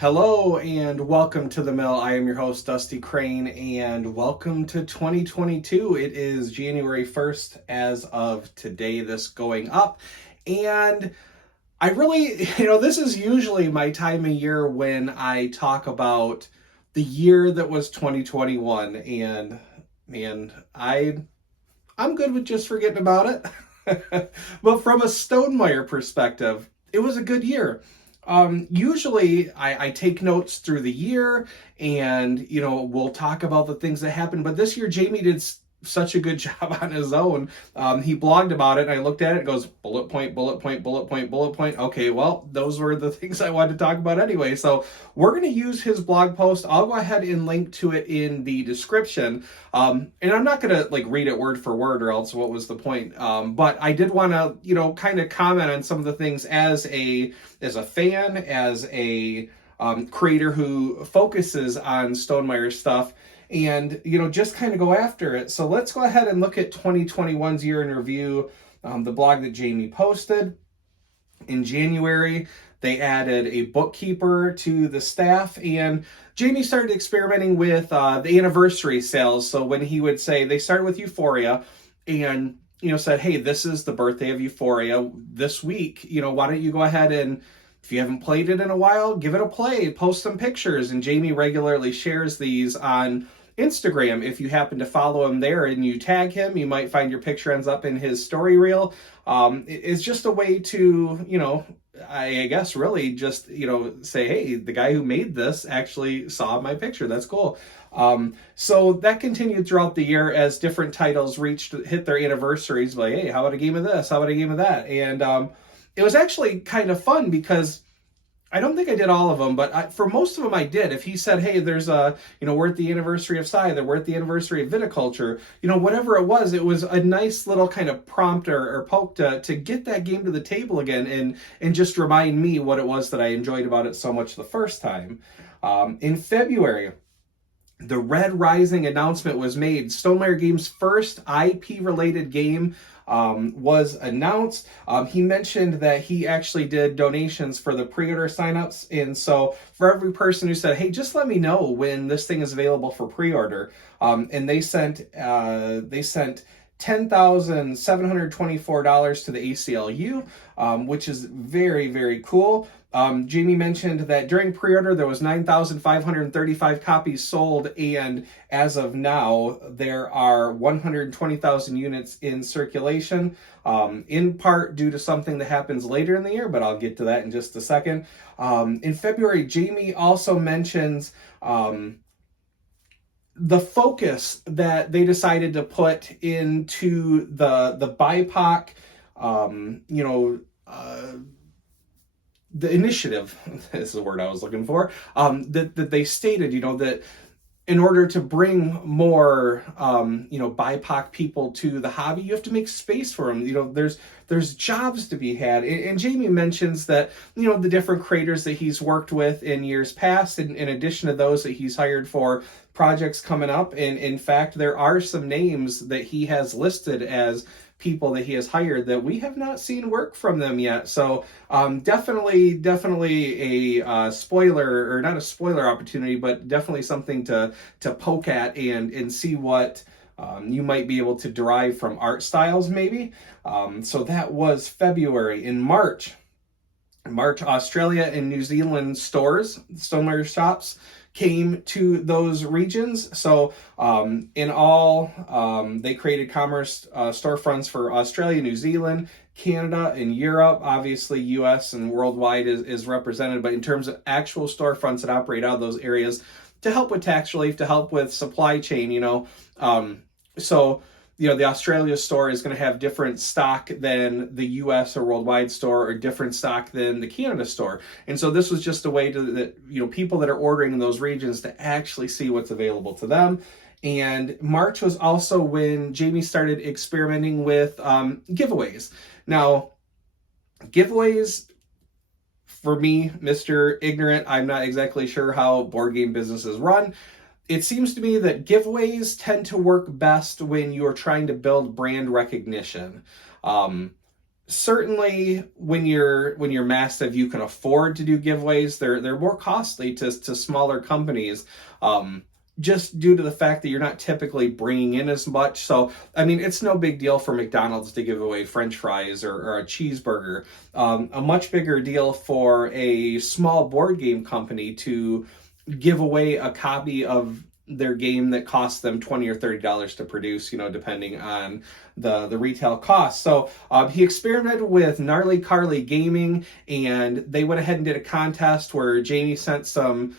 Hello and welcome to the mill. I am your host, Dusty Crane, and welcome to 2022. It is January 1st as of today, this going up. And I really, this is usually my time of year when I talk about the year that was 2021. And man, I'm good with just forgetting about it. But from a Stonemaier perspective, it was a good year. Usually I take notes through the year and, we'll talk about the things that happened. But this year, Jamie did such a good job on his own. He blogged about it and I looked at it. It goes bullet point, bullet point, bullet point, bullet point. Okay, well, those were the things I wanted to talk about anyway. So we're going to use his blog post. I'll go ahead and link to it in the description. And I'm not going to read it word for word or else what was the point? But I did want to, kind of comment on some of the things as a fan, as a creator who focuses on Stonemaier stuff, and just kind of go after it. So let's go ahead and look at 2021's year in review. The blog that Jamie posted in January, they added a bookkeeper to the staff, and Jamie started experimenting with the anniversary sales. So when he would say, they started with Euphoria and said, hey, this is the birthday of Euphoria this week, why don't you go ahead and, if you haven't played it in a while, give it a play, post some pictures. And Jamie regularly shares these on Instagram. If you happen to follow him there and you tag him, you might find your picture ends up in his story reel. It's just a way to, I guess really just, say, hey, the guy who made this actually saw my picture. That's cool. So that continued throughout the year as different titles hit their anniversaries. Like, hey, how about a game of this? How about a game of that? And it was actually kind of fun because I don't think I did all of them, but for most of them I did. If he said, hey, there's we're at the anniversary of Scythe, we're at the anniversary of Viticulture, whatever it was a nice little kind of prompt or poke to get that game to the table again and just remind me what it was that I enjoyed about it so much the first time. In February, the Red Rising announcement was made. Stonemaier Games' first IP-related game was announced. He mentioned that he actually did donations for the pre-order signups, and so for every person who said, hey, just let me know when this thing is available for pre-order, and they sent $10,724 to the ACLU, which is very, very cool. Jamie mentioned that during pre-order there was 9,535 copies sold, and as of now there are 120,000 units in circulation, in part due to something that happens later in the year, but I'll get to that in just a second. In February, Jamie also mentions the focus that they decided to put into the BIPOC, the initiative, is the word I was looking for, that they stated, that in order to bring more, BIPOC people to the hobby, you have to make space for them. There's jobs to be had. And Jamie mentions that, the different creators that he's worked with in years past, in addition to those that he's hired for projects coming up. And in fact, there are some names that he has listed as people that he has hired that we have not seen work from them yet. So definitely a spoiler, or not a spoiler opportunity, but definitely something to poke at and see what you might be able to derive from art styles maybe. So that was February. In March, Australia and New Zealand stores, Stonemaier shops, came to those regions. So in all, they created commerce storefronts for Australia, New Zealand, Canada, and Europe. Obviously, US and worldwide is represented, but in terms of actual storefronts that operate out of those areas to help with tax relief, to help with supply chain, the Australia store is going to have different stock than the US or worldwide store, or different stock than the Canada store. And so this was just a way that people that are ordering in those regions to actually see what's available to them. And March was also when Jamie started experimenting with giveaways. Now, giveaways, for me, Mr. Ignorant, I'm not exactly sure how board game businesses run. It seems to me that giveaways tend to work best when you are trying to build brand recognition. certainly when you're massive, you can afford to do giveaways. They're more costly to smaller companies, just due to the fact that you're not typically bringing in as much. So I mean, it's no big deal for McDonald's to give away French fries or a cheeseburger. A much bigger deal for a small board game company to give away a copy of their game that costs them $20 or $30 to produce, depending on the retail cost. So he experimented with Gnarly Carly Gaming, and they went ahead and did a contest where Jamie sent some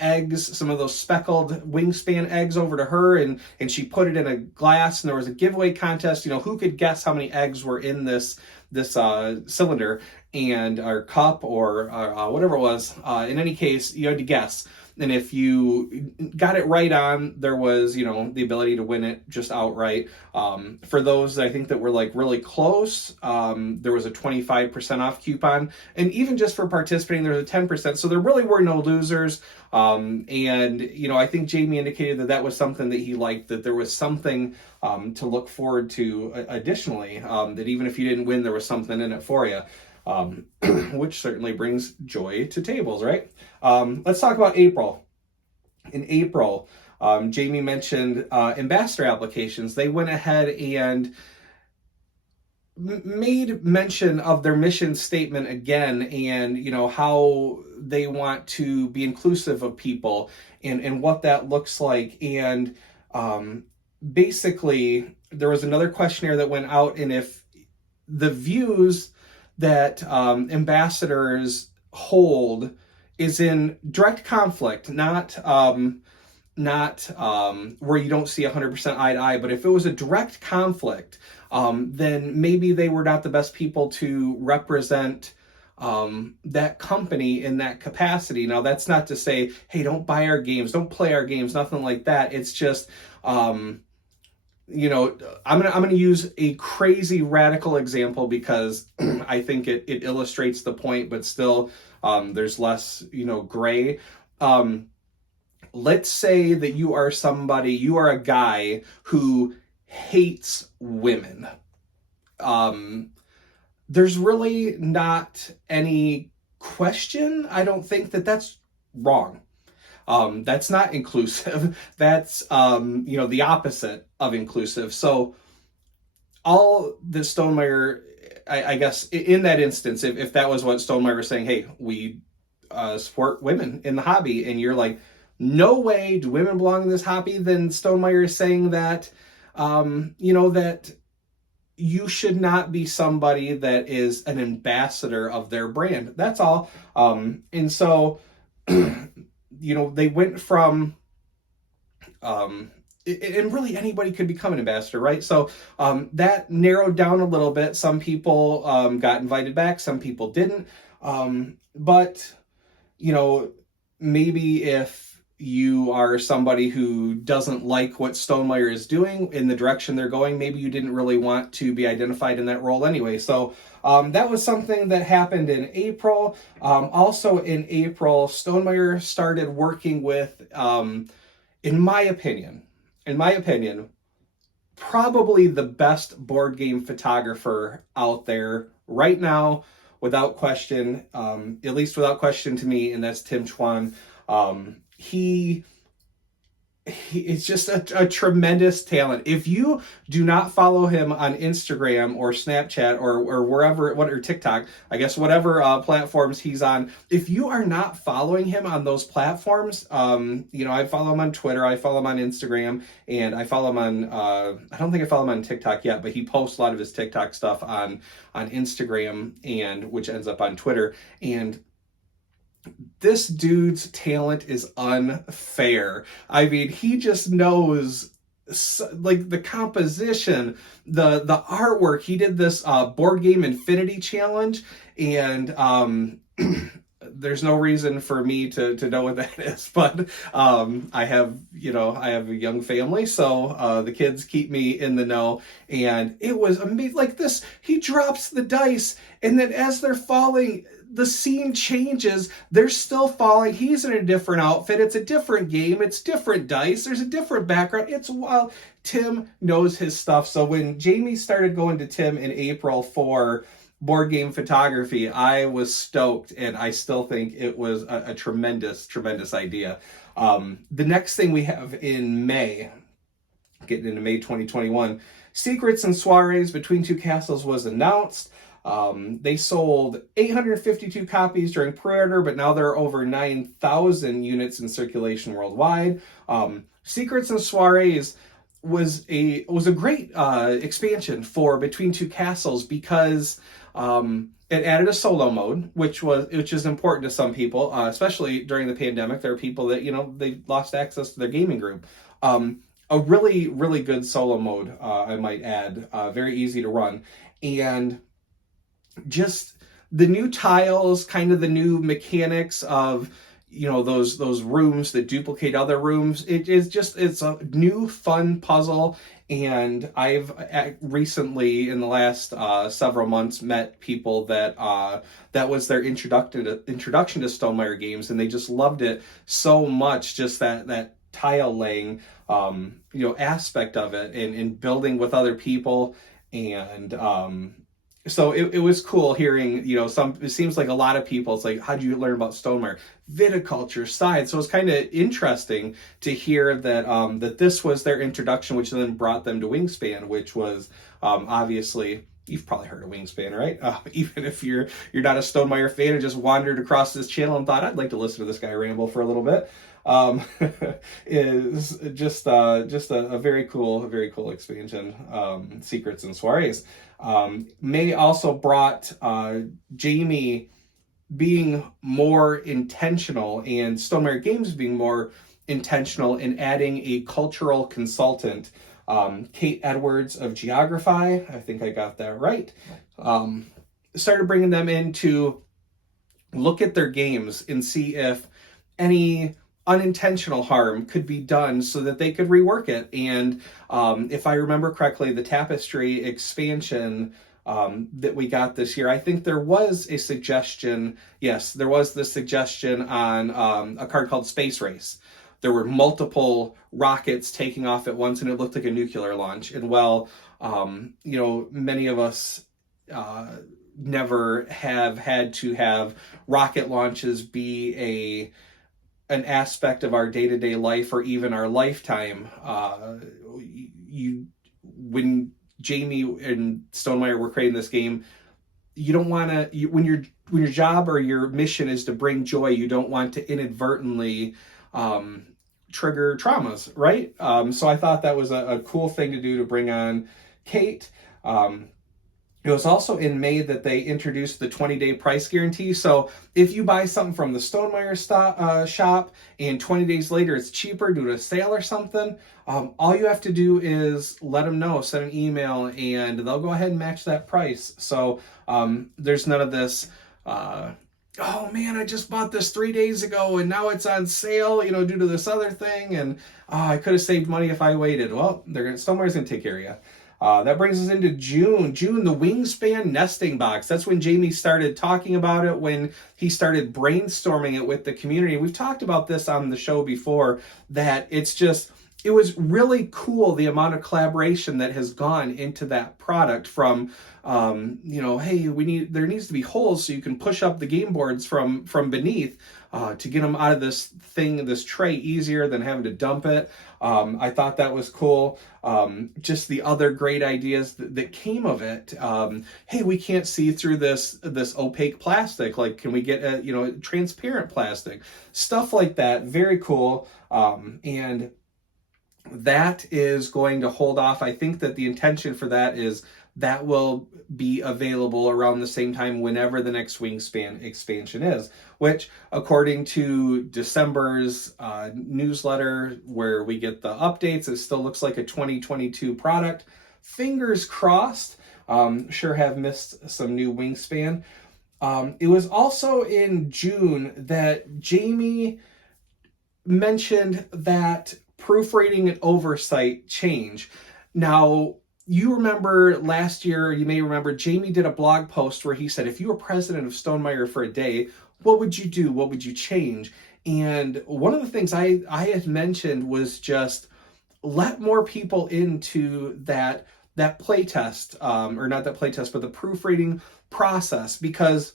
eggs, some of those speckled wingspan eggs, over to her, and she put it in a glass, and there was a giveaway contest. Who could guess how many eggs were in this cylinder and or cup or whatever it was. In any case, you had to guess. And if you got it right on, there was, the ability to win it just outright. For those, I think, that were like really close, there was a 25% off coupon. And even just for participating, there was a 10%. So there really were no losers. And, I think Jamie indicated that was something that he liked, that there was something to look forward to additionally, that even if you didn't win, there was something in it for you. Which certainly brings joy to tables, right? Let's talk about April. In April, Jamie mentioned ambassador applications. They went ahead and made mention of their mission statement again, and how they want to be inclusive of people and what that looks like. And basically, there was another questionnaire that went out, and if the views that ambassadors hold is in direct conflict, not where you don't see 100% eye to eye, but if it was a direct conflict, then maybe they were not the best people to represent that company in that capacity. Now, that's not to say, hey, don't buy our games, don't play our games, nothing like that. It's just, I'm gonna use a crazy radical example because I think it illustrates the point, but still, there's less, gray. Let's say that you are a guy who hates women. There's really not any question, I don't think, that that's wrong. That's not inclusive. That's, the opposite of inclusive. So all the Stonemaier, I guess, in that instance, if that was what Stonemaier was saying, hey, we support women in the hobby, and you're like, no way do women belong in this hobby, then Stonemaier is saying that, that you should not be somebody that is an ambassador of their brand. That's all. And so, they went from, and really anybody could become an ambassador, right? So that narrowed down a little bit. Some people got invited back, some people didn't. But, maybe if you are somebody who doesn't like what Stonemaier is doing in the direction they're going, maybe you didn't really want to be identified in that role anyway. So that was something that happened in April. Also in April, Stonemaier started working with, in my opinion, probably the best board game photographer out there right now, without question, at least without question to me, and that's Tim Chuan. He is just a tremendous talent. If you do not follow him on Instagram or Snapchat or wherever, or TikTok, I guess, whatever platforms he's on, if you are not following him on those platforms, I follow him on Twitter, I follow him on Instagram, and I follow him on, I don't think I follow him on TikTok yet, but he posts a lot of his TikTok stuff on Instagram, and which ends up on Twitter. And this dude's talent is unfair. I mean, he just knows, like, the composition, the artwork. He did this board game infinity challenge, and there's no reason for me to know what that is, but I have a young family, so the kids keep me in the know, and it was amazing. Like this, he drops the dice, and then as they're falling, the scene changes. They're still falling. He's in a different outfit. It's a different game. It's different dice. There's a different background. It's wild. Tim knows his stuff. So when Jamie started going to Tim in April for board game photography. I was stoked, and I still think it was a tremendous idea. The next thing we have in May, getting into May 2021, Secrets and Soirees Between Two Castles was announced. They sold 852 copies during pre-order, but now there are over 9,000 units in circulation worldwide. Secrets and Soirees was a great expansion for Between Two Castles because it added a solo mode, which is important to some people, especially during the pandemic. There are people that they lost access to their gaming group. A really good solo mode, I might add, very easy to run, and just the new tiles, kind of the new mechanics of those rooms that duplicate other rooms. It's a new fun puzzle, and I've recently, in the last several months, met people that was their introduction to Stonemaier Games, and they just loved it so much. Just that tile laying aspect of it, and building with other people, and so it was cool hearing, it seems like a lot of people, it's like, how'd you learn about Stonemaier? Viticulture, science. So it's kind of interesting to hear that that this was their introduction, which then brought them to Wingspan, which was obviously, you've probably heard of Wingspan, right? Even if you're not a Stonemaier fan and just wandered across this channel and thought, I'd like to listen to this guy ramble for a little bit. Is just a very cool expansion. Secrets and Soirees. May also brought Jamie being more intentional, and Stonemaier Games being more intentional in adding a cultural consultant. Kate Edwards of Geography, I think I got that right, started bringing them in to look at their games and see if any unintentional harm could be done so that they could rework it. And if I remember correctly, the Tapestry expansion that we got this year, I think there was a suggestion. Yes, there was the suggestion on a card called Space Race. There were multiple rockets taking off at once, and it looked like a nuclear launch. And many of us never have had to have rocket launches be an aspect of our day-to-day life, or even our lifetime. When Jamie and Stonemaier were creating this game, you don't want to, when your job or your mission is to bring joy, you don't want to inadvertently trigger traumas, right? So I thought that was a cool thing to do, to bring on Kate. It was also in May that they introduced the 20-day price guarantee. So if you buy something from the Stonemaier shop and 20 days later it's cheaper due to a sale or something, all you have to do is let them know, send an email, and they'll go ahead and match that price. So there's none of this, oh man, I just bought this 3 days ago and now it's on sale, due to this other thing, and I could have saved money if I waited. Well, Stonemaier's going to take care of you. That brings us into June. The Wingspan nesting box. That's when Jamie started talking about it, when he started brainstorming it with the community. We've talked about this on the show before, that it was really cool, the amount of collaboration that has gone into that product, from hey, there needs to be holes so you can push up the game boards from beneath to get them out of this tray easier than having to dump it. I thought that was cool. Just the other great ideas that came of it. Hey, we can't see through this opaque plastic. Like, can we get transparent plastic? Stuff like that. Very cool. And that is going to hold off. I think that the intention for that is that will be available around the same time whenever the next Wingspan expansion is, which, according to December's newsletter where we get the updates, it still looks like a 2022 product. Fingers crossed. Sure have missed some new Wingspan. It was also in June that Jamie mentioned that proofreading and oversight change. Now, you remember last year, you may remember, Jamie did a blog post where he said, if you were president of Stonemaier for a day, what would you do? What would you change? And one of the things I had mentioned was just let more people into that playtest, or not that playtest, but the proofreading process, because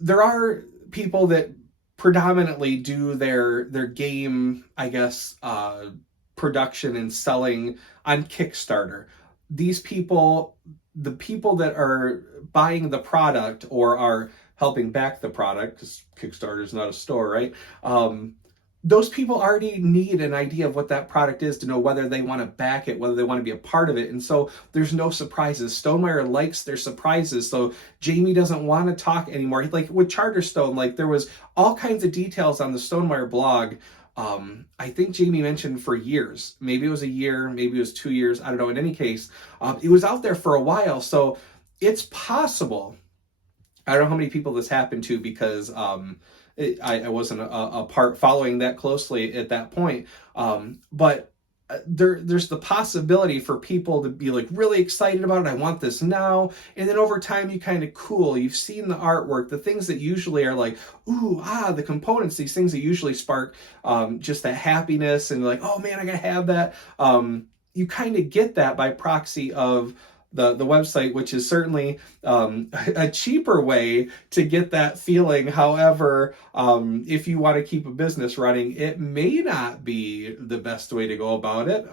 there are people that predominantly do their game, I guess, production and selling on Kickstarter. These people, the people that are buying the product or are helping back the product, because Kickstarter is not a store, right? Those people already need an idea of what that product is to know whether they want to back it, whether they want to be a part of it. And so there's no surprises. Stonemaier likes their surprises. So Jamie doesn't want to talk anymore. Like with Charterstone, like there was all kinds of details on the Stonemaier blog. I think Jamie mentioned for years. Maybe it was a year, maybe it was 2 years. I don't know. In any case, it was out there for a while. So it's possible. I don't know how many people this happened to, because I wasn't a part following that closely at that point. But there's the possibility for people to be like really excited about it. I want this now. And then over time, you kind of cool. You've seen the artwork, the things that usually are like, ooh, the components, these things that usually spark just that happiness and like, oh man, I gotta have that. You kind of get that by proxy of the website, which is certainly a cheaper way to get that feeling. However, if you want to keep a business running, it may not be the best way to go about it.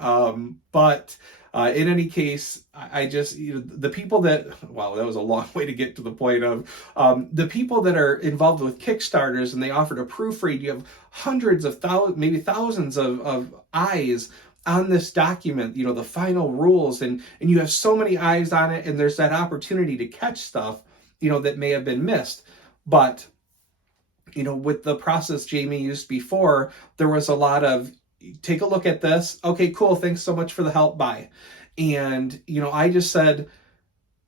But in any case, I just, the people that, wow, that was a long way to get to the point of the people that are involved with Kickstarters and they offer to proofread. You have hundreds of thousands, maybe thousands of eyes on this document, the final rules, and you have so many eyes on it, and there's that opportunity to catch stuff, that may have been missed. But, with the process Jamie used before, there was a lot of, take a look at this. Okay, cool. Thanks so much for the help. Bye. And, I just said,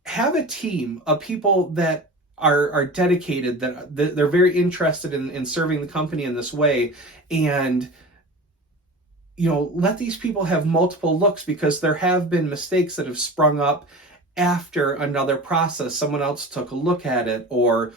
have a team of people that are dedicated, that they're very interested in serving the company in this way. And let these people have multiple looks, because there have been mistakes that have sprung up after another process. Someone else took a look at it, or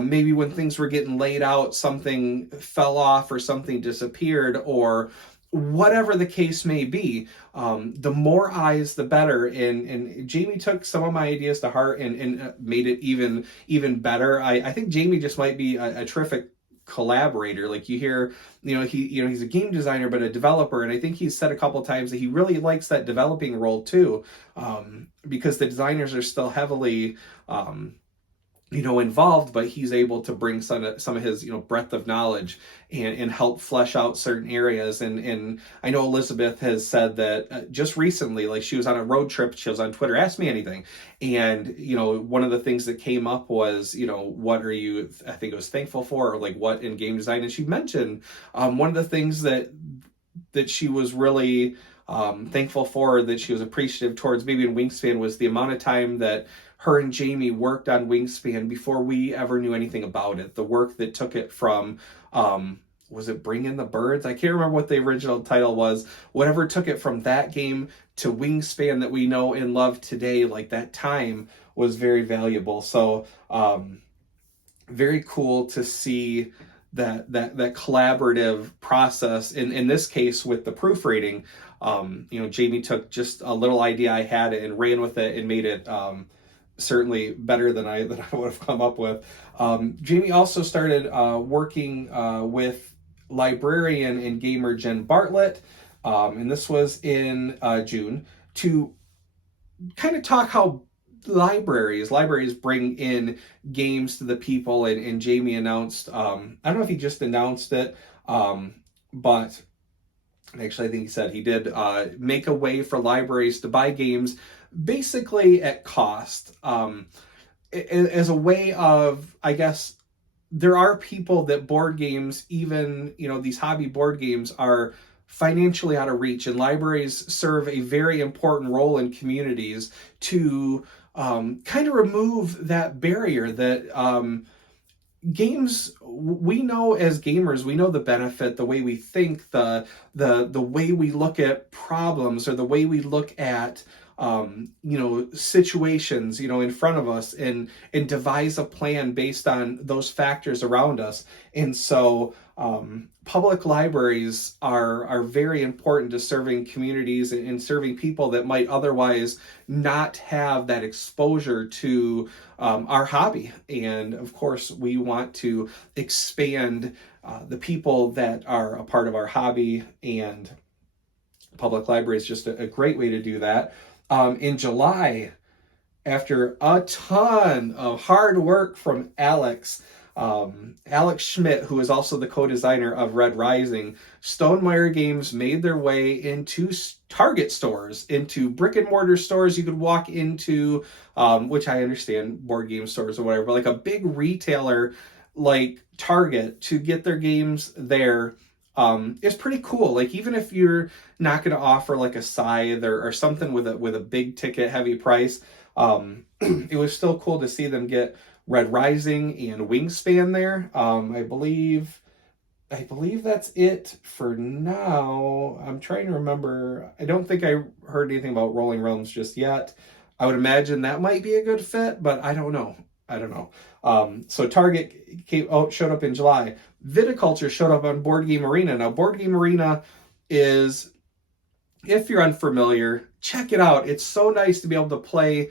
maybe when things were getting laid out, something fell off or something disappeared, or whatever the case may be. The more eyes, the better. And Jamie took some of my ideas to heart and made it even better. I think Jamie just might be a terrific collaborator. Like you hear, he's a game designer but a developer, and I think he's said a couple of times that he really likes that developing role too, because the designers are still heavily involved, but he's able to bring some of his breadth of knowledge and help flesh out certain areas. And I know Elizabeth has said that just recently, like she was on a road trip, she was on Twitter, ask me anything, and one of the things that came up was what are you, I think it was, thankful for, or like what in game design, and she mentioned one of the things that she was really thankful for, that she was appreciative towards, maybe in Wingspan, was the amount of time that her and Jamie worked on Wingspan before we ever knew anything about it. The work that took it from, was it Bring in the Birds? I can't remember what the original title was. Whatever took it from that game to Wingspan that we know and love today, like that time was very valuable. So very cool to see that collaborative process. In this case with the proofreading, Jamie took just a little idea I had and ran with it and made it certainly better than I would have come up with. Jamie also started working with librarian and gamer Jen Bartlett, and this was in June, to kind of talk how libraries bring in games to the people. And Jamie announced, I don't know if he just announced it, but actually I think he said he did make a way for libraries to buy games basically at cost, as a way of, I guess, there are people that board games, even these hobby board games, are financially out of reach, and libraries serve a very important role in communities to kind of remove that barrier that games, we know as gamers, we know the benefit, the way we think, the way we look at problems, or the way we look at situations, in front of us, and devise a plan based on those factors around us. And so public libraries are very important to serving communities and serving people that might otherwise not have that exposure to our hobby. And of course, we want to expand the people that are a part of our hobby, and public library is just a great way to do that. In July, after a ton of hard work from Alex Schmidt, who is also the co-designer of Red Rising, Stonemaier Games made their way into Target stores, into brick and mortar stores you could walk into, which I understand, board game stores or whatever, but like a big retailer like Target, to get their games there is pretty cool. Like, even if you're not going to offer like a scythe or something with a big ticket heavy price, it was still cool to see them get Red Rising and Wingspan there. I believe that's it for now. I'm trying to remember. I don't think I heard anything about Rolling Realms just yet. I would imagine that might be a good fit, but I don't know. So Target showed up in July. Viticulture showed up on Board Game Arena. Now, Board Game Arena is, if you're unfamiliar, check it out. It's so nice to be able to play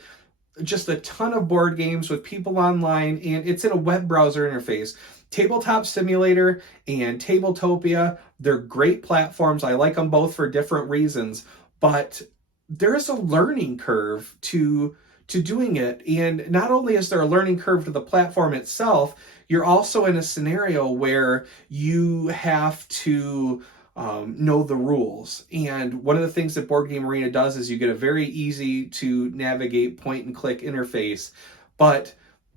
just a ton of board games with people online, and it's in a web browser interface. Tabletop Simulator and Tabletopia, they're great platforms. I like them both for different reasons, but there is a learning curve to doing it. And not only is there a learning curve to the platform itself, you're also in a scenario where you have to know the rules. And one of the things that Board Game Arena does is you get a very easy to navigate point and click interface, but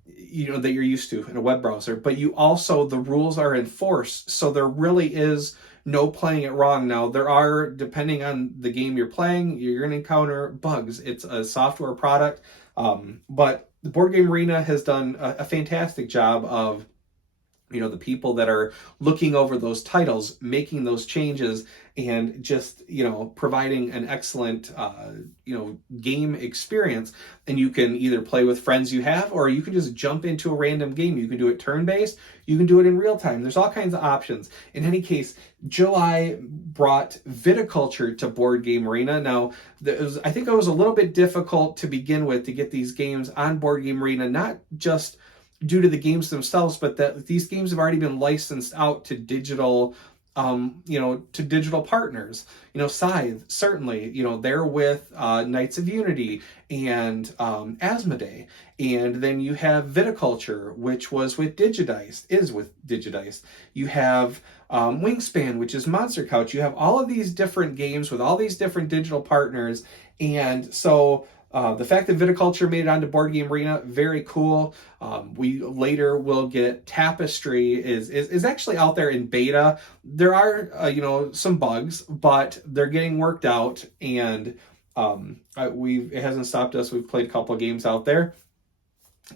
that you're used to in a web browser, but you also, the rules are enforced. So there really is no playing it wrong. Now, there are, depending on the game you're playing, you're going to encounter bugs. It's a software product, but the Board Game Arena has done a fantastic job of, the people that are looking over those titles, making those changes, and just, providing an excellent, game experience. And you can either play with friends you have, or you can just jump into a random game. You can do it turn-based. You can do it in real time. There's all kinds of options. In any case, July brought Viticulture to Board Game Arena. Now, I think it was a little bit difficult to begin with to get these games on Board Game Arena, not just due to the games themselves, but that these games have already been licensed out to digital, to digital partners. Scythe, certainly, they're with Knights of Unity and Asmodee. And then you have Viticulture, which is with Digidiced. You have Wingspan, which is Monster Couch. You have all of these different games with all these different digital partners. And so the fact that Viticulture made it onto Board Game Arena, very cool. We later will get Tapestry is actually out there in beta. There are some bugs, but they're getting worked out, and it hasn't stopped us. We've played a couple of games out there.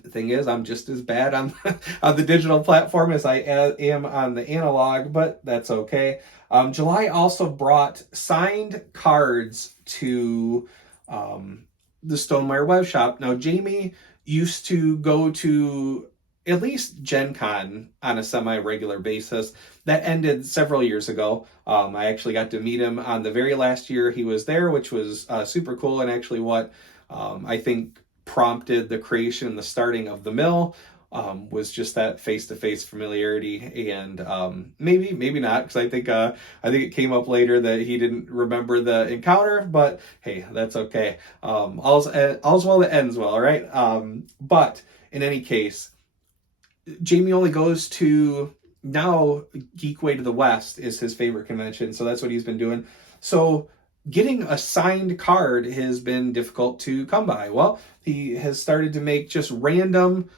The thing is, I'm just as bad on on the digital platform as I am on the analog, but that's okay. July also brought signed cards to the Stonemaier web shop. Now, Jamie used to go to at least Gen Con on a semi-regular basis. That ended several years ago. I actually got to meet him on the very last year he was there, which was super cool, and actually what I think prompted the creation and the starting of the mill. Was just that face-to-face familiarity, and maybe not, because I think it came up later that he didn't remember the encounter, but hey, that's okay. All's well that ends well, right? But in any case, Jamie only goes to, now, Geekway to the West is his favorite convention, so that's what he's been doing. So getting a signed card has been difficult to come by. Well, he has started to make just random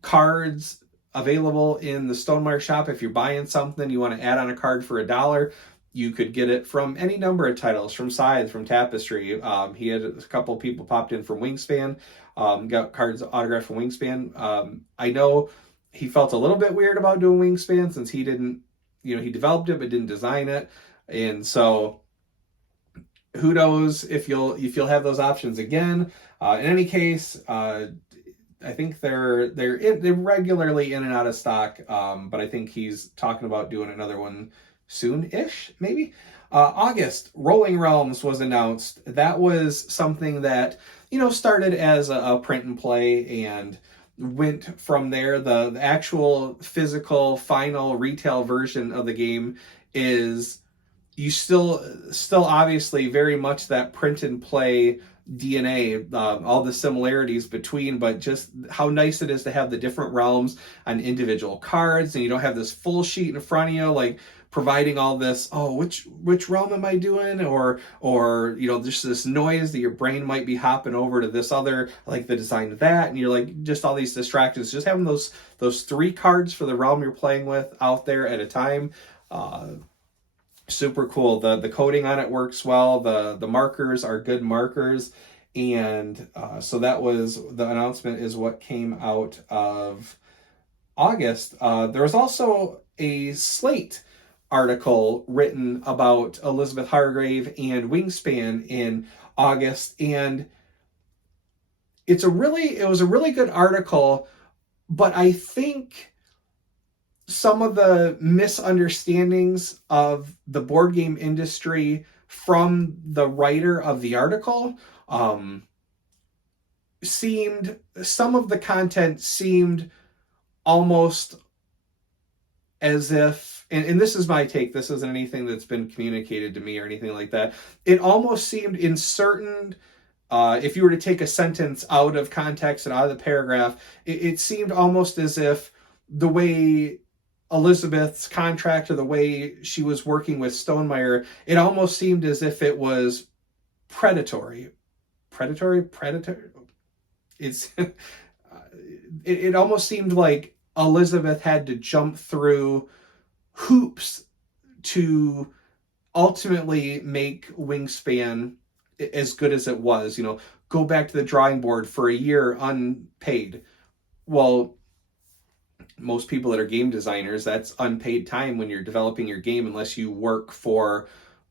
cards available in the Stonemaier shop. If you're buying something, you want to add on a card for $1, you could get it from any number of titles, from Scythe, from Tapestry. He had a couple of people popped in from Wingspan, got cards autographed from Wingspan. I know he felt a little bit weird about doing Wingspan since he didn't, he developed it but didn't design it. And so who knows if you'll have those options again. In any case, I think they're regularly in and out of stock, but I think he's talking about doing another one soon-ish, maybe. August, Rolling Realms was announced. That was something that, started as a print and play and went from there. The actual physical final retail version of the game is, you still obviously very much that print and play DNA, all the similarities between, but just how nice it is to have the different realms on individual cards, and you don't have this full sheet in front of you, like providing all this, oh, which realm am I doing, or just this noise that your brain might be hopping over to this other, like the design of that, and you're like, just all these distractions. Just having those 3 cards for the realm you're playing with out there at a time. Super cool. The coding on it works well. The markers are good markers, and so that was the announcement, is what came out of August. There was also a Slate article written about Elizabeth Hargrave and Wingspan in August, and it was a really good article, but I think some of the misunderstandings of the board game industry from the writer of the article some of the content seemed almost as if, and this is my take, this isn't anything that's been communicated to me or anything like that, it almost seemed in certain, if you were to take a sentence out of context and out of the paragraph, it seemed almost as if the way Elizabeth's contract, or the way she was working with Stonemaier, it almost seemed as if it was predatory. It's it almost seemed like Elizabeth had to jump through hoops to ultimately make Wingspan as good as it was. Go back to the drawing board for a year unpaid. Well, most people that are game designers, that's unpaid time when you're developing your game, unless you work for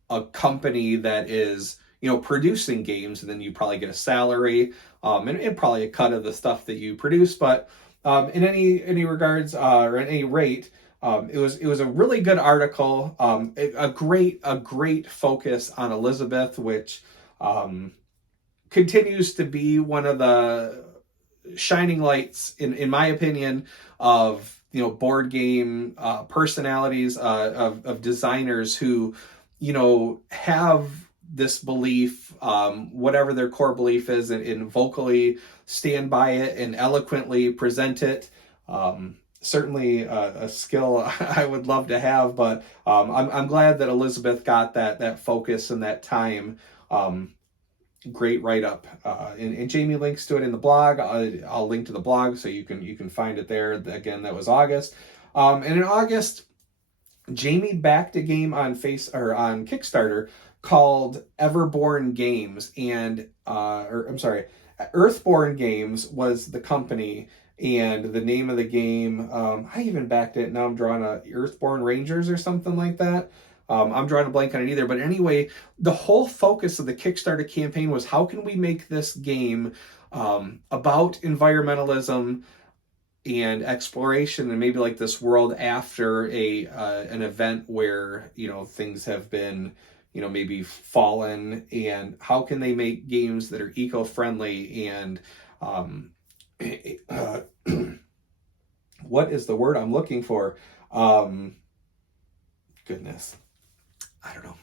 a company that is, producing games, and then you probably get a salary, and probably a cut of the stuff that you produce. But in any regards, or at any rate, it was a really good article, a great focus on Elizabeth, which continues to be one of the shining lights, in my opinion, of board game personalities, of designers who have this belief, whatever their core belief is, and vocally stand by it and eloquently present it. Certainly a skill I would love to have, but I'm glad that Elizabeth got that focus and that time. Great write-up, and Jamie links to it in the blog. I'll link to the blog so you can find it there. Again, that was August, and in August, Jamie backed a game on Kickstarter called Everborn Games, and Earthborn Games was the company, and the name of the game, I even backed it. Now I'm drawing Earthborn Rangers or something like that. I'm drawing a blank on it either. But anyway, the whole focus of the Kickstarter campaign was, how can we make this game about environmentalism and exploration, and maybe like this world after an event where things have been maybe fallen, and how can they make games that are eco-friendly and what is the word I'm looking for? Goodness, I don't know.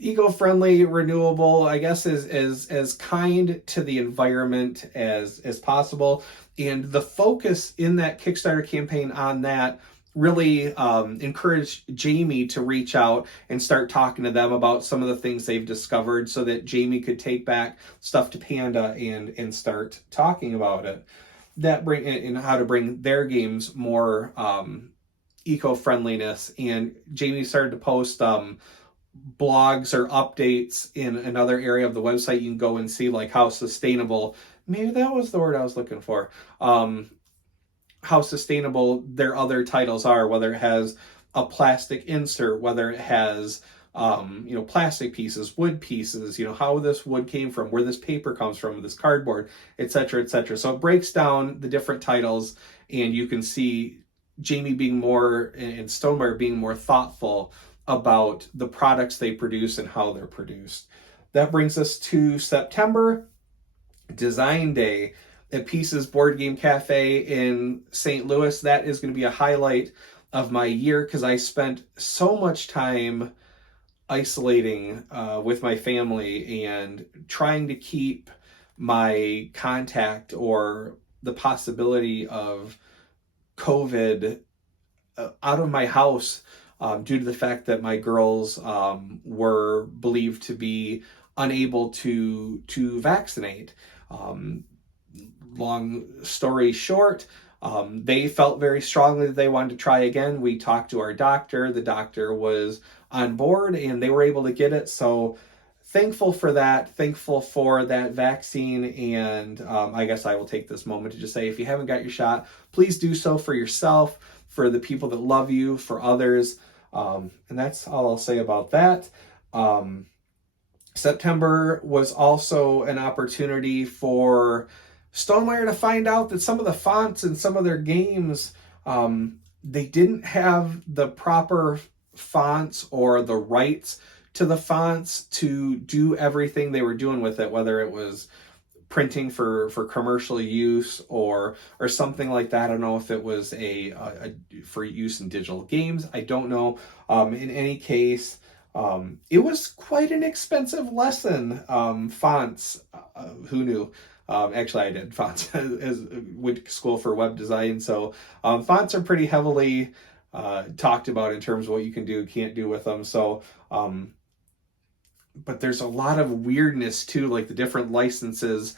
Eco-friendly, renewable, I guess, is as kind to the environment as possible. And the focus in that Kickstarter campaign on that really encouraged Jamie to reach out and start talking to them about some of the things they've discovered, so that Jamie could take back stuff to Panda and start talking about it. And how to bring their games more eco-friendliness. And Jamie started to post blogs or updates in another area of the website. You can go and see like how sustainable, maybe that was the word I was looking for, how sustainable their other titles are, whether it has a plastic insert, whether it has plastic pieces, wood pieces, how this wood came from, where this paper comes from, this cardboard, etc., etc. So it breaks down the different titles, and you can see Jamie being more, and Stonemaier being more thoughtful about the products they produce and how they're produced. That brings us to September, Design Day at Pieces Board Game Cafe in St. Louis. That is going to be a highlight of my year because I spent so much time isolating with my family and trying to keep my contact or the possibility of COVID out of my house due to the fact that my girls were believed to be unable to vaccinate. Long story short, they felt very strongly that they wanted to try again. We talked to our doctor. The doctor was on board and they were able to get it. So thankful for that, thankful for that vaccine. And I guess I will take this moment to just say, if you haven't got your shot, please do so for yourself, for the people that love you, for others. And that's all I'll say about that. September was also an opportunity for Stonemaier to find out that some of the fonts in some of their games, they didn't have the proper fonts or the rights to the fonts to do everything they were doing with it, whether it was printing for commercial use or something like that. I don't know if it was a for use in digital games. I don't know. In any case, it was quite an expensive lesson. Fonts, who knew? Actually, I did fonts. Went to school for web design, so fonts are pretty heavily talked about in terms of what you can do, can't do with them. So, but there's a lot of weirdness too, like the different licenses.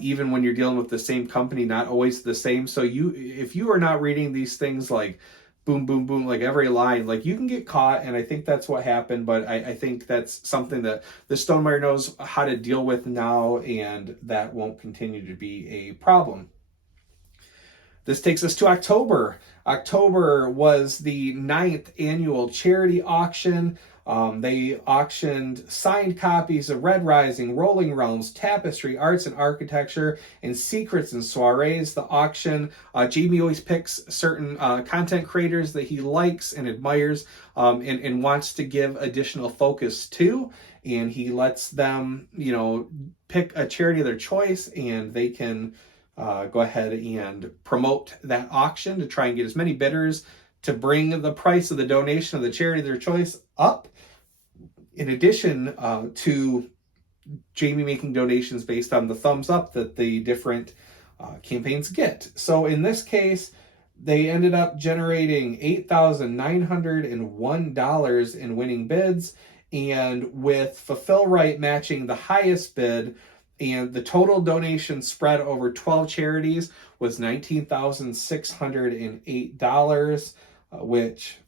Even when you're dealing with the same company, not always the same. So if you are not reading these things like boom, boom, boom, like every line, like you can get caught. And I think that's what happened. But I think that's something that the Stonemaier knows how to deal with now, and that won't continue to be a problem. This takes us to October. October was the 9th annual charity auction. They auctioned signed copies of Red Rising, Rolling Realms, Tapestry, Arts and Architecture, and Secrets and Soirees. The auction, Jamie always picks certain content creators that he likes and admires and wants to give additional focus to. And he lets them, pick a charity of their choice, and they can go ahead and promote that auction to try and get as many bidders to bring the price of the donation of the charity of their choice up. In addition to Jamie making donations based on the thumbs up that the different campaigns get. So in this case, they ended up generating $8,901 in winning bids, and with Fulfill Right matching the highest bid, and the total donation spread over 12 charities was $19,608, which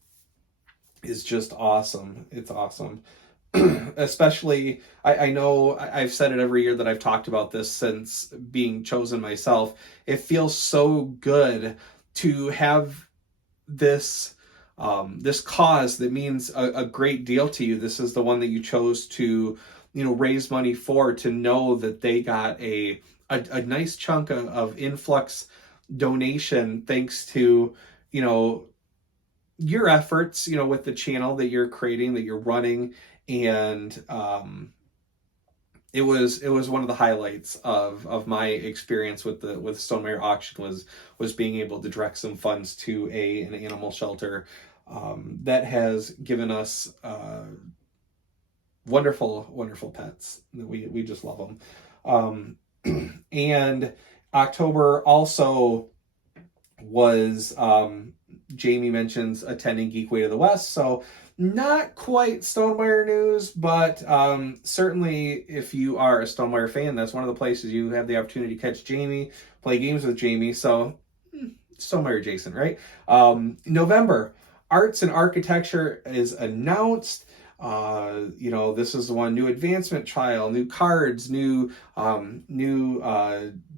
is just awesome. It's awesome. Especially, I know I've said it every year that I've talked about this since being chosen myself. It feels so good to have this this cause that means a great deal to you. This is the one that you chose to raise money for, to know that they got a nice chunk of influx donation thanks to your efforts with the channel that you're creating, that you're running. And it was one of the highlights of my experience with Stonemaier auction was being able to direct some funds to an animal shelter that has given us wonderful pets. We just love them. And October also was Jamie mentions attending Geekway to the West, so not quite Stonemaier news, but certainly if you are a Stonemaier fan, that's one of the places you have the opportunity to catch Jamie, play games with Jamie. So Stonemaier adjacent, right? November, Arts and Architecture is announced. This is the one: new advancement trial, new cards, new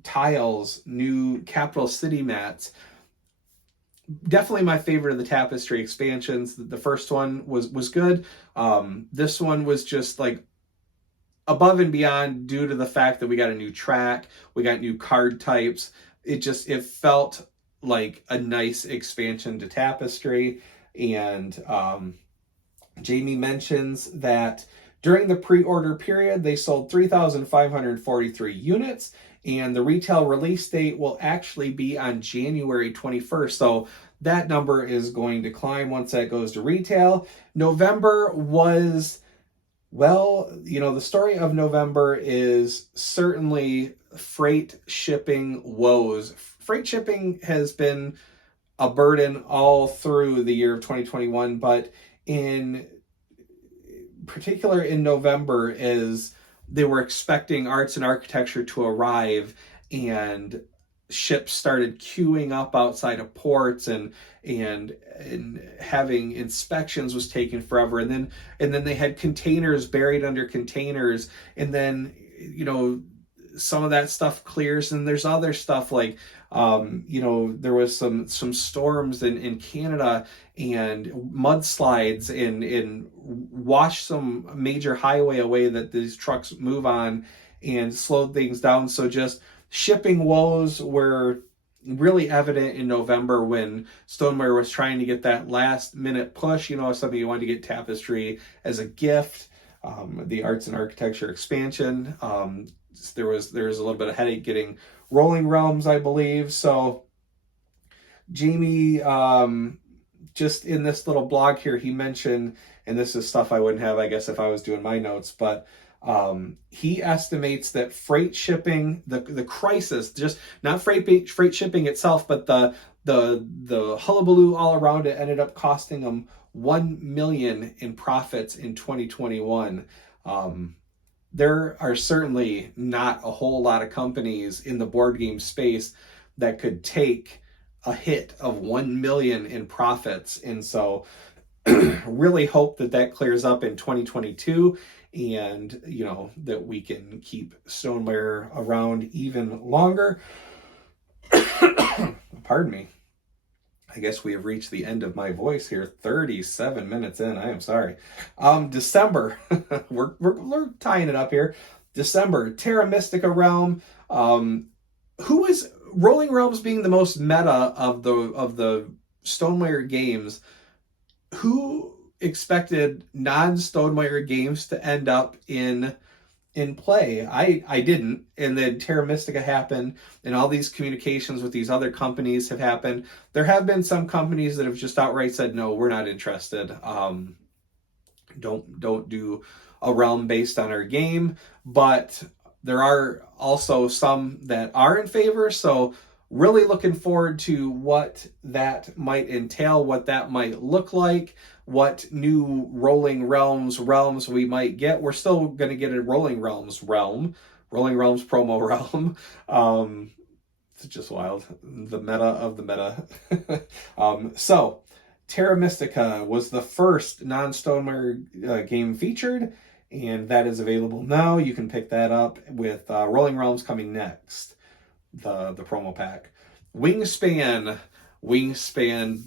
tiles, new capital city mats. definitely my favorite of the Tapestry expansions. The first one was good. This one was just like above and beyond due to the fact that we got a new track, we got new card types. It felt like a nice expansion to Tapestry. And Jamie mentions that during the pre-order period, they sold 3,543 units, and the retail release date will actually be on January 21st. So that number is going to climb once that goes to retail. November was, well, the story of November is certainly freight shipping woes. Freight shipping has been a burden all through the year of 2021, but in particular in November, is they were expecting arts and architecture to arrive, and ships started queuing up outside of ports, and having inspections was taking forever, and then they had containers buried under containers, and then some of that stuff clears, and there's other stuff like there was some storms in Canada, and mudslides and washed some major highway away that these trucks move on, and slowed things down. So just shipping woes were really evident in November when Stonemaier was trying to get that last minute push, something you wanted to get Tapestry as a gift, the arts and architecture expansion. There was a little bit of headache getting Rolling Realms, I believe. So Jamie, just in this little blog here, he mentioned, and this is stuff I wouldn't have, I guess, if I was doing my notes, but he estimates that freight shipping, the crisis, just not freight shipping itself, but the hullabaloo all around it ended up costing them $1 million in profits in 2021. There are certainly not a whole lot of companies in the board game space that could take a hit of $1 million in profits. And so really hope that clears up in 2022, and that we can keep Stonemaier around even longer. Pardon me. I guess we have reached the end of my voice here. 37 minutes in. I am sorry. December. we're tying it up here. December. Terra Mystica Realm. Who is Rolling Realms being the most meta of the Stonemaier games? Who expected non-Stonemaier games to end up in play? I didn't. And then Terra Mystica happened, and all these communications with these other companies have happened. There have been some companies that have just outright said, no, we're not interested. Don't do a realm based on our game. But there are also some that are in favor. So really looking forward to what that might entail, what that might look like, what new Rolling Realms we might get. We're still going to get a Rolling Realms promo realm. It's just wild. The meta of the meta. So Terra Mystica was the first non-Stonemaier game featured, and that is available now. You can pick that up with Rolling Realms coming next, the promo pack. Wingspan,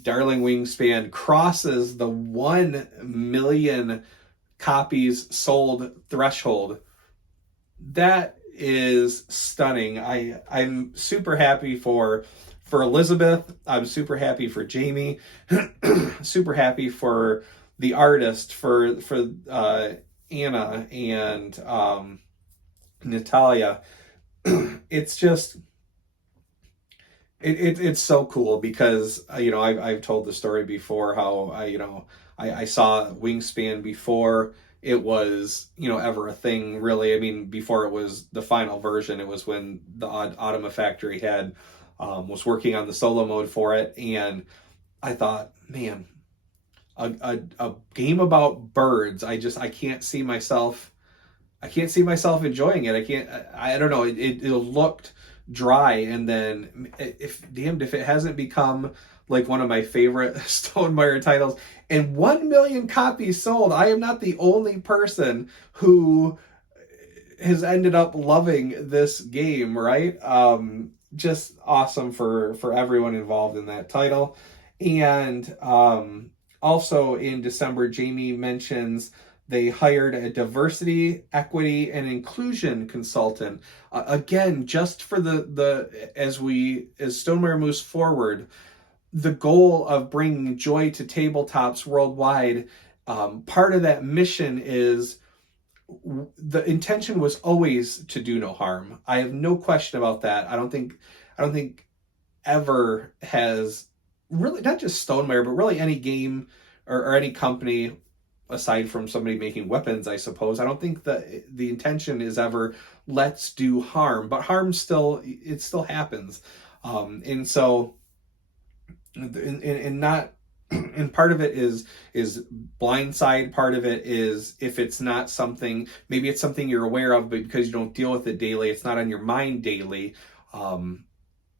darling Wingspan, crosses the 1 million copies sold threshold. That is stunning. I'm super happy for Elizabeth. I'm super happy for Jamie. Super happy for the artist, for Anna and Natalia. It's just it's so cool because I've told the story before how I saw Wingspan before it was ever a thing, really. I mean, before it was the final version, it was when the Automa Factory had was working on the solo mode for it, and I thought, man, a game about birds. I can't see myself enjoying it. I don't know. It looked dry, and then if it hasn't become like one of my favorite Stonemaier titles, and 1 million copies sold. I am not the only person who has ended up loving this game, right? Just awesome for everyone involved in that title. And also in December, Jamie mentions they hired a diversity, equity, and inclusion consultant. Again, just for the as Stonemaier moves forward, the goal of bringing joy to tabletops worldwide. Part of that mission is the intention was always to do no harm. I have no question about that. I don't think ever has really, not just Stonemaier, but really any game or any company aside from somebody making weapons, I suppose. I don't think that the intention is ever let's do harm, but harm still happens. And so and not and part of it is blindside. Part of it is if it's not something, maybe it's something you're aware of, but because you don't deal with it daily, it's not on your mind daily.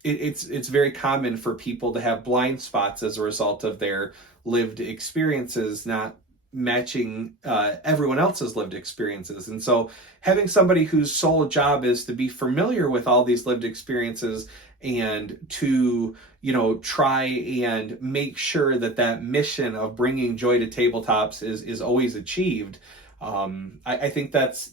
It's very common for people to have blind spots as a result of their lived experiences not matching everyone else's lived experiences. And so having somebody whose sole job is to be familiar with all these lived experiences and to try and make sure that that mission of bringing joy to tabletops is always achieved. I think that's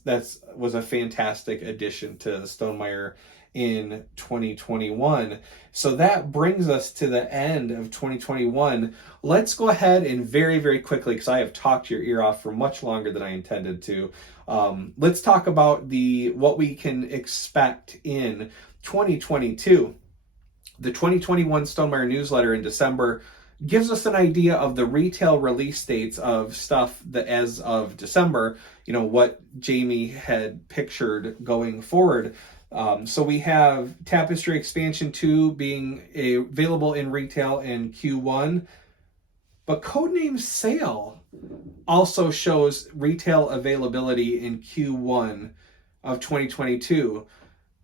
was a fantastic addition to Stonemaier in 2021. So that brings us to the end of 2021. Let's go ahead and very, very quickly, because I have talked your ear off for much longer than I intended to. Let's talk about what we can expect in 2022. The 2021 Stonemaier newsletter in December gives us an idea of the retail release dates of stuff that as of December, what Jamie had pictured going forward. So we have Tapestry Expansion 2 being available in retail in Q1, but Codename Sale also shows retail availability in Q1 of 2022.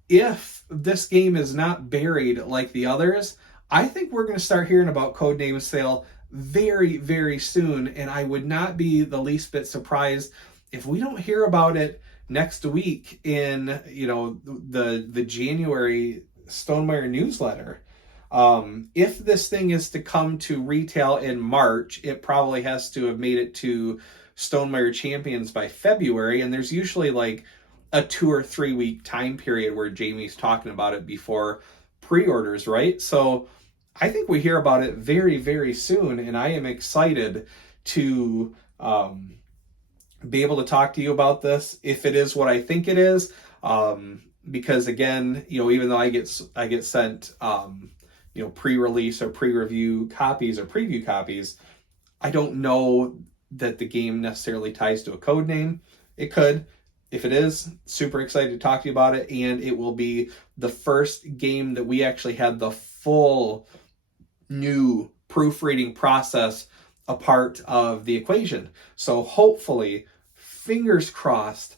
If this game is not buried like the others, I think we're going to start hearing about Codename Sale very, very soon, and I would not be the least bit surprised if we don't hear about it next week in the January Stonemaier newsletter. If this thing is to come to retail in March, it probably has to have made it to Stonemaier Champions by February, and there's usually like a 2 or 3 week time period where Jamie's talking about it before pre-orders, right? So I think we hear about it very, very soon, and I am excited to be able to talk to you about this if it is what I think it is. Because again, even though I get sent pre-release or pre-review copies or preview copies, I don't know that the game necessarily ties to a code name. It could. If it is, super excited to talk to you about it, and it will be the first game that we actually had the full new proofreading process a part of the equation. So hopefully, fingers crossed,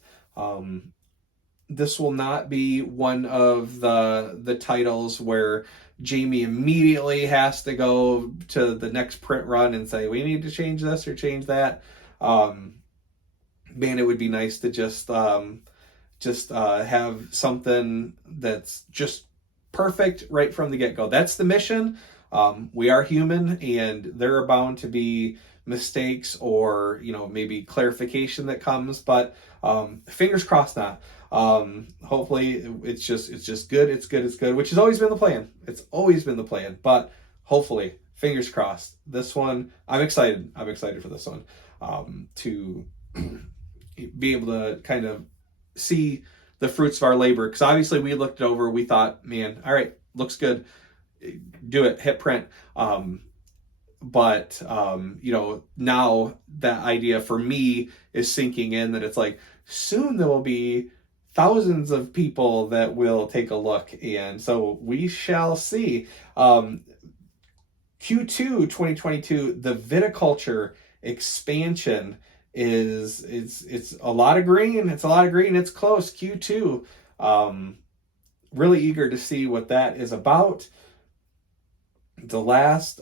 this will not be one of the titles where Jamie immediately has to go to the next print run and say, we need to change this or change that. Man, it would be nice to just have something that's just perfect right from the get-go. That's the mission. We are human, and there are bound to be mistakes or maybe clarification that comes, but fingers crossed not. Hopefully it's just good. It's good, which has always been the plan. It's always been the plan, but hopefully, fingers crossed. This one, I'm excited for this one, to be able to kind of see the fruits of our labor, because obviously we looked it over, we thought, man, all right, looks good, do it, hit print. But now that idea for me is sinking in, that it's like soon there will be thousands of people that will take a look, and so we shall see. Q2 2022, the viticulture expansion it's a lot of green. It's close. Q2. Really eager to see what that is about. The last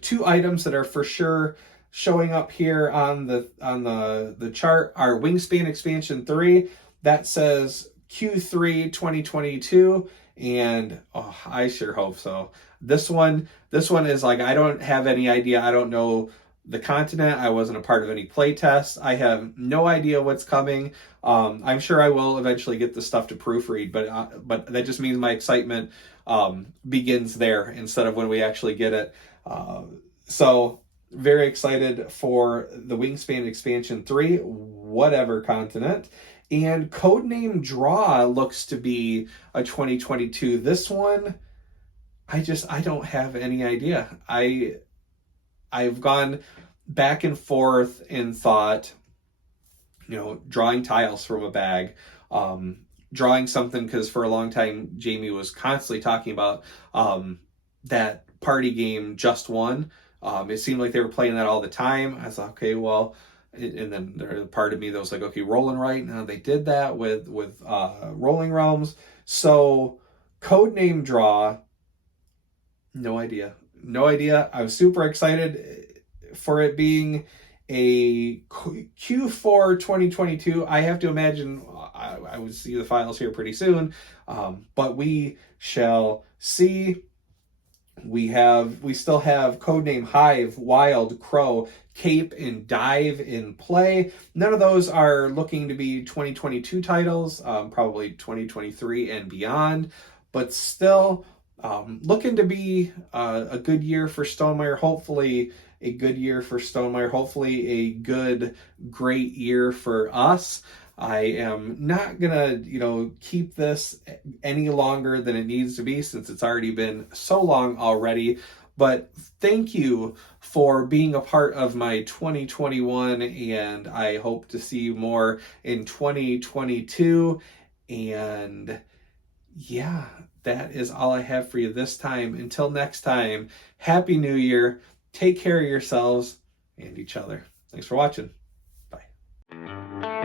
two items that are for sure showing up here on the chart are Wingspan Expansion 3. That says Q3 2022, and I sure hope so. This one is like, I don't have any idea. I don't know the continent. I wasn't a part of any play tests. I have no idea what's coming. I'm sure I will eventually get the stuff to proofread, but that just means my excitement begins there instead of when we actually get it. So very excited for the Wingspan Expansion 3, whatever continent. And Codename Draw looks to be a 2022. This one, I don't have any idea. I've gone back and forth in thought, drawing tiles from a bag, drawing something, because for a long time Jamie was constantly talking about that party game Just One. It seemed like they were playing that all the time. I was like, okay, well, and then there's a part of me that was like, okay, Rolling Right. Now they did that with Rolling Realms. So Codename Draw, no idea. No idea. I was super excited for it being a Q4 2022. I have to imagine I would see the files here pretty soon, but we shall see. We still have Codename Hive, Wild, Crow, Cape, and Dive in play. None of those are looking to be 2022 titles, probably 2023 and beyond, but still looking to be a good year for Stonemaier. Hopefully a good year for Stonemaier. Hopefully a great year for us. I am not gonna, keep this any longer than it needs to be, since it's already been so long already. But thank you for being a part of my 2021, and I hope to see you more in 2022. And yeah, that is all I have for you this time. Until next time, Happy New Year. Take care of yourselves and each other. Thanks for watching. Bye.